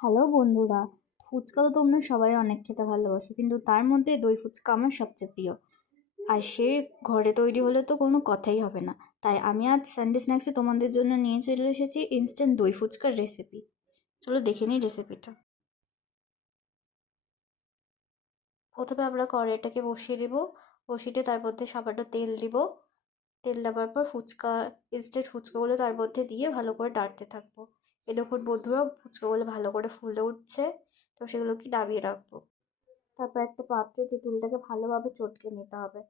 Hello বন্ধুরা, ফুচকা তো তোমরা সবাই অনেক খেতে ভালোবাসো, কিন্তু তার মধ্যে দই ফুচকা আমার সবচেয়ে প্রিয়। আর সে ঘরে তৈরি হলে তো কোনো কথাই হবে না। তাই আমি আজ সানডে স্ন্যাক্সে তোমাদের জন্য নিয়ে চলে এসেছি ইনস্ট্যান্ট দই ফুচকার রেসিপি। চলো দেখে নিই রেসিপিটা। প্রথমে আমরা কড়াইটাকে বসিয়ে দিব। বসিয়ে তার মধ্যে সামান্য তেল দিব। তেল দেওয়ার পর ইনস্ট্যান্ট ফুচকাগুলো তার মধ্যে দিয়ে ভালো করে নাড়তে থাকবো। এই দেখুন বন্ধুরা, ফুচকাগুলো ভালো করে ফুলে উঠছে। তো সেগুলোকে নামিয়ে রাখবো। তারপর একটা পাত্রে তেঁতুলটাকে ভালোভাবে চটকে নিতে হবে।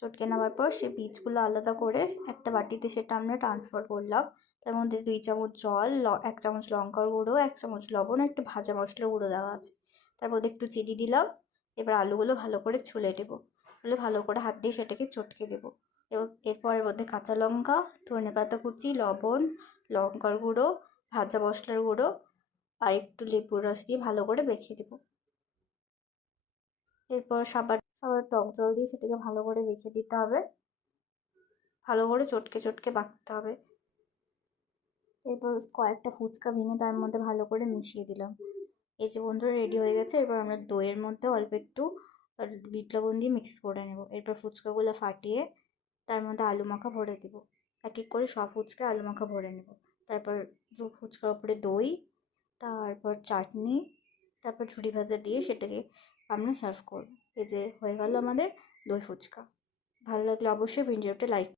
চটকে নেওয়ার পর সেই বীজগুলো আলাদা করে একটা বাটিতে সেটা আমরা ট্রান্সফার করলাম। তার মধ্যে 2 চামচ জল, 1 চামচ লঙ্কার গুঁড়ো, 1 চামচ লবণ, একটা ভাজা মশলার গুঁড়ো দেওয়া আছে। তার মধ্যে একটু চিনি দিলাম। এবার আলুগুলো ভালো করে ছুলে দেবো। ছুলে ভালো করে হাত দিয়ে সেটাকে চটকে দেবো। এবং এরপর এর মধ্যে কাঁচা লঙ্কা, ধনেপাতা কুচি, লবণ, লঙ্কার গুঁড়ো, ভাজা মশলার গুঁড়ো আর একটু লেবুর রস দিয়ে ভালো করে মেখে দেবো। এরপর সাবার টক জল দিয়ে সেটাকে ভালো করে রেখে দিতে হবে। ভালো করে চটকে চটকে মাখতে হবে। এরপর কয়েকটা ফুচকা ভেঙে তার মধ্যে ভালো করে মিশিয়ে দিলাম। এই যে বন্ধুরা, রেডি হয়ে গেছে। এরপর আমরা দইয়ের মধ্যে অল্প একটু বিট লবণ দিয়ে মিক্স করে নেব। এরপর ফুচকাগুলো ফাটিয়ে তার মধ্যে আলু মাখা ভরে দেবো। এক এক করে সব ফুচকায় আলু মাখা ভরে নেব। তারপর ফুচকার উপরে দই, তারপর চাটনি, তারপর ঝুরি ভাজা দিয়ে সেটাকে আমরা সার্ভ করব। এই যে হয়ে গেল আমাদের দই ফুচকা। ভালো লাগলে অবশ্যই ভিডিওটা লাইক